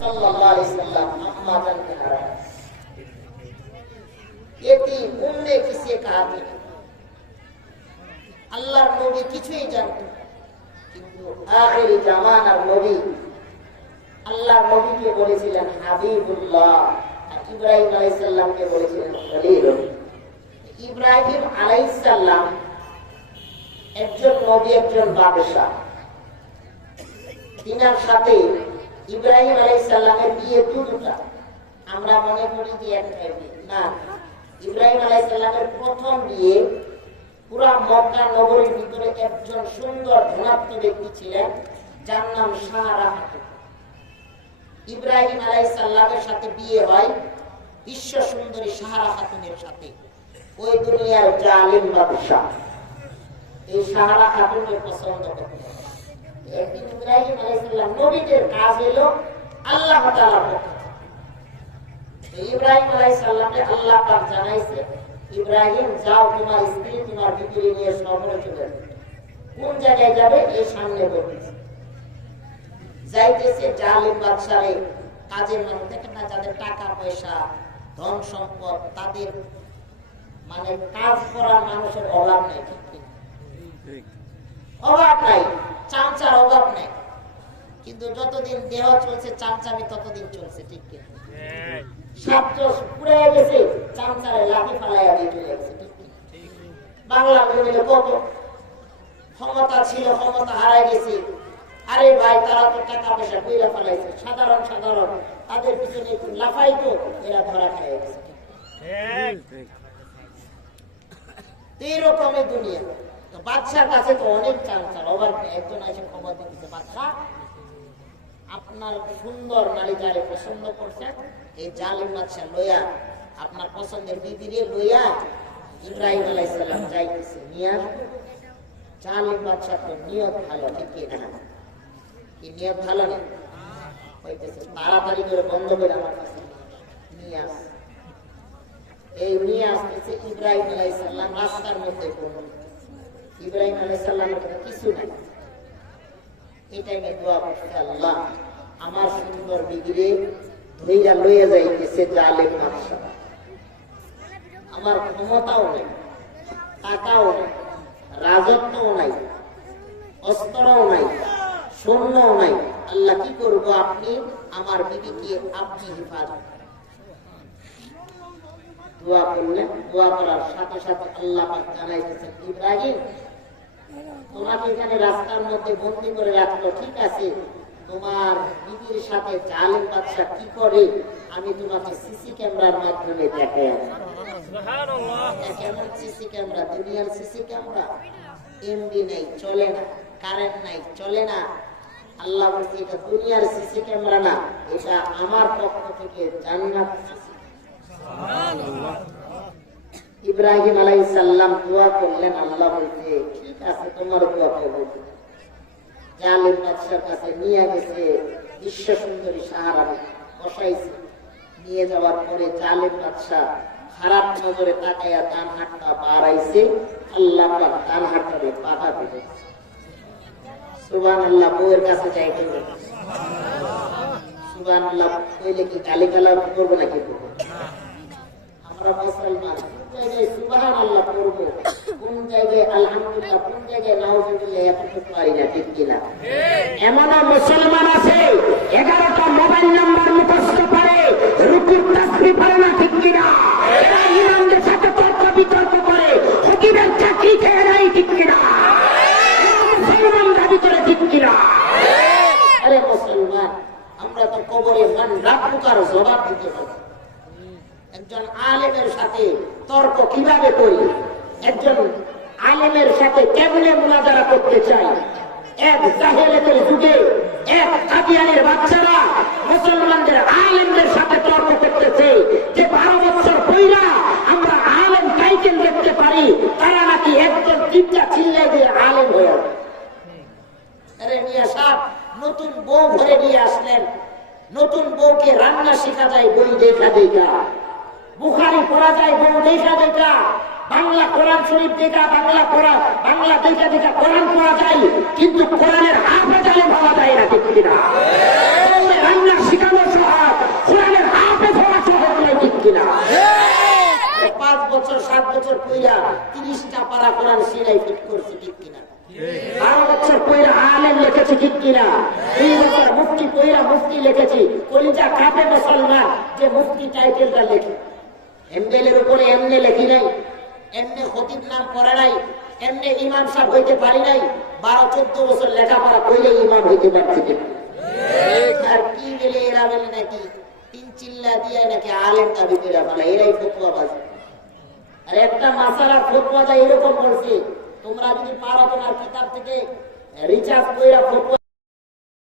সাল্লাল্লাহু আলাইহি সাল্লাম আম্মা জানকে হারায়। এতিম উম্মে কিসে কাহাতি, আল্লাহর নবী কিছুই জানতেন, কিন্তু আখিরি জামানার নবী আল্লাহর নবীকে বলেছিলেন হাবিবুল্লাহ, আর ইব্রাহিম আলাইহিস সালামকে বলেছিলেন খলিল। ইব্রাহিম আলাইহিস সালাম একজন নবী, একজন বাদশা। তিনার সাথে ইব্রাহিম আলাইহিস সালামের বিয়ে দুটা। আমরা মনে করি যে একটাই বিয়ে, না। ইব্রাহিম আলাইহিস সালামের প্রথম বিয়ে পুরা মক্কা নগরীর ভিতরে একজন সুন্দর ধনাত্ম ব্যক্তি ছিলেন, যার নাম সাহারা খাতুন। ইব্রাহিম আলাইহিস সালামের সাথে বিয়ে হয় বিশ্ব সুন্দরী সাহারা খাতুনের সাথে। ওই দুনিয়ার জালিম বাদশা এই সাহারা খাতুনকে পছন্দ করতেন। একদিন ইব্রাহিম আলাইহিস সালাম নবীদের কাজ হলো আল্লাহ তাআলার পক্ষ থেকে। ইব্রাহিম আলাইহিস সালামকে আল্লাহ পাক জানাইছে, ইব্রাহিম যাও, তোমার স্ত্রী তোমার বিবি নিয়ে সফরে চলে যাবে। কোন জায়গায় যাবে? এই সামনে বলতেছে। যাইতেছে জালিম বাদশারে কাজের মানুষ দেখেন না, যাদের টাকা পয়সা ধন সম্পদ, তাদের মানে কাজ করার মানুষের অভাব নেই, অভাব নাই, চামচার অভাব নেই। কিন্তু যতদিন দেহ চলছে চামচামি ততদিন চলছে, ঠিক কিনা? ছাত্র পুড়ে গেছে, চামচারে লাঠি ফালাইয়া দিয়ে চলে গেছে, ঠিক কিনা? বাংলা বলে কত ক্ষমতা ছিল, ক্ষমতা হারাই গেছে। আরে ভাই, তারা তো টাকা পয়সা কইরা ফেলাইছে, সাধারণ সাধারণ তাদের পিছনে একটু লাফাইতো, এরা ধরা খেয়ে গেছে। এইরকমের দুনিয়া। তো বাদশার কাছে তো অনেক চামচার অভাব নেই। একজন এসে খবর দিতেছে, বাদশা আপনার সুন্দর নারীটারে পছন্দ করছেন, এই জালিম বাদশা লইয়া আপনার পছন্দের বিবিরে লইয়া ইব্রাহিম আলাইহিস সালাম যাইতেছে নিয়া। জালিম বাদশা তো নিয়ত ভালো, ঠিক না? কি নিয়ত ভালো না? হইতেছে তাড়াতাড়ি করে বন্ধ করে আমার কাছে নিয়ে আস। এই নিয়ে আসতেছে ইব্রাহিম আলাইহিস সালাম রাস্তার মধ্যে। ইব্রাহিম আলাইহিস সালামের কাছে কিছু নাই। এটাই দোয়া করতে, আল্লাহ আমার সুন্দর বিবিরে ধইরা লইয়া যাইতেছে জালিম বাদশা। আমার ক্ষমতাও নাই, টাকাও নাই, রাজত্বও নাই, অস্ত্রও নাই, সৈন্যও নাই। আল্লাহ কি করবো? আপনি আমার বিবিকে আপনি হেফাজত। দোয়া করলেন। দোয়া করার সাথে সাথে আল্লাহ পাক জানাইতেছেন, ইব্রাহিম তোমাকে এখানে রাস্তার মধ্যে বন্দী করে রাখলো, ঠিক আছে, তোমার বিবির সাথে জালিম বাদশা কি করে আমি তোমাকে সিসি ক্যামেরার মাধ্যমে দেখাই। কেমন সিসি ক্যামেরা? দুনিয়ার সিসি ক্যামেরা এমবি নেই, চলে না, কারেন্ট নাই, চলে না। আল্লাহ বলছে এটা দুনিয়ার সিসি ক্যামেরা না, এটা আমার পক্ষ থেকে জান্নাত সিসি। ইব্রাহিম আলাইহিস সালাম দোয়া করলেন। আল্লাহ বলছে ঠিক আছে, তোমার দোয়া কবুল। জালিম বাদশার কাছে নিয়ে গেছে, বিশ্ব সুন্দরী সাহারা বসাইছে। নিয়ে যাওয়ার পরে জালিম বাদশা খারাপ নজরে তাকাইয়া ডান হাতটা বাড়াইছে, আল্লাহ পাক ডান হাতটারে বাধা দিল। সুবহানাল্লাহ। বউয়ের কাছে যাইতে সুবহানাল্লাহ কইলে কি গালি গালাজ করবো নাকি? আমরা মুসলমান কোন জায়গায় সুবহানাল্লাহ করবো, কোন জায়গায় আলহামদুলিল্লাহ, কোন জায়গায় নাউজুবিল্লাহ এতটুকু পারি না, ঠিক কিনা? এমনও মুসলমান আছে 11টা মোবাইল নাম্বার মুখস্থ করে রুকুর তাসবিহ পড়ে না, ঠিক কিনা? এরা ইমামদের সাথে তর্ক বিতর্ক করে ফকিরের চাকরি খেয়ে নাই, ঠিক কিনা? মুসলমান দাবি করে, ঠিক কিনা? আরে মুসলমান, আমরা তো কবরে মান রাব্বুকার জবাব দিতে পারি। একজন আলেমের সাথে তর্ক কিভাবে করি, একজন আলেমের সাথে কেমনে মুনাজারা করতে চাই। এক জাহেলিয়াতের যুগে এক কাদিয়ানের বাচ্চারা মুসলমানদের আলেমদের সাথে তর্ক করতেছে যে 12 বছর পইরা আমরা আলেম কাইকেন দেখতে পারি, তারা নাকি একজন চিৎকা চিল্লাই দিয়ে আলেম হয়ে যাবে। আরে মিয়া সাহেব, নতুন বউ ঘরে নিয়ে আসলেন, নতুন বউকে রান্না শেখা যায় বই দেখা দেখা, বুখারি পড়া যায় বউ দেখা দেখা, বাংলা কোরআন শরীফ দেখা বাংলা পড়া, বাংলা দেখা দেখা কোরআন পড়া যায়, কিন্তু কোরআনের হাফেজ আলেম হওয়া যায় না, ঠিক কিনা? রান্না শেখানোর পারা কোরআন সিলাই ফিট করছে ঠিক কিনা 12 বছর পয়রা আলেম লিখেছে ঠিক কিনা 2 বছর মুফতি পয়রা মুফতি লিখেছি কলিজা কাঁপে মুসলমান যে মুফতি টাইটেলটা লেখে এমএলএর উপরে এমনি লেখি নাই এমনি খতিব নাম করে নাই এমনি ইমাম সাহেব হইতে পারি নাই 12-14 বছর লেখাপড়া করলে ইমাম হইতে পারছি আর কি বলে এরা বলে নাকি 3 চিল্লা দিয়ে নাকি আলেম দাবি করে বলে এরাই ফতোয়াবাজ আর একটা মাসালা ফতোয়াটা এরকম করছে তোমরা যদি পারো তোমার কিতাব থেকে রিচার্জ কইরা ফতোয়া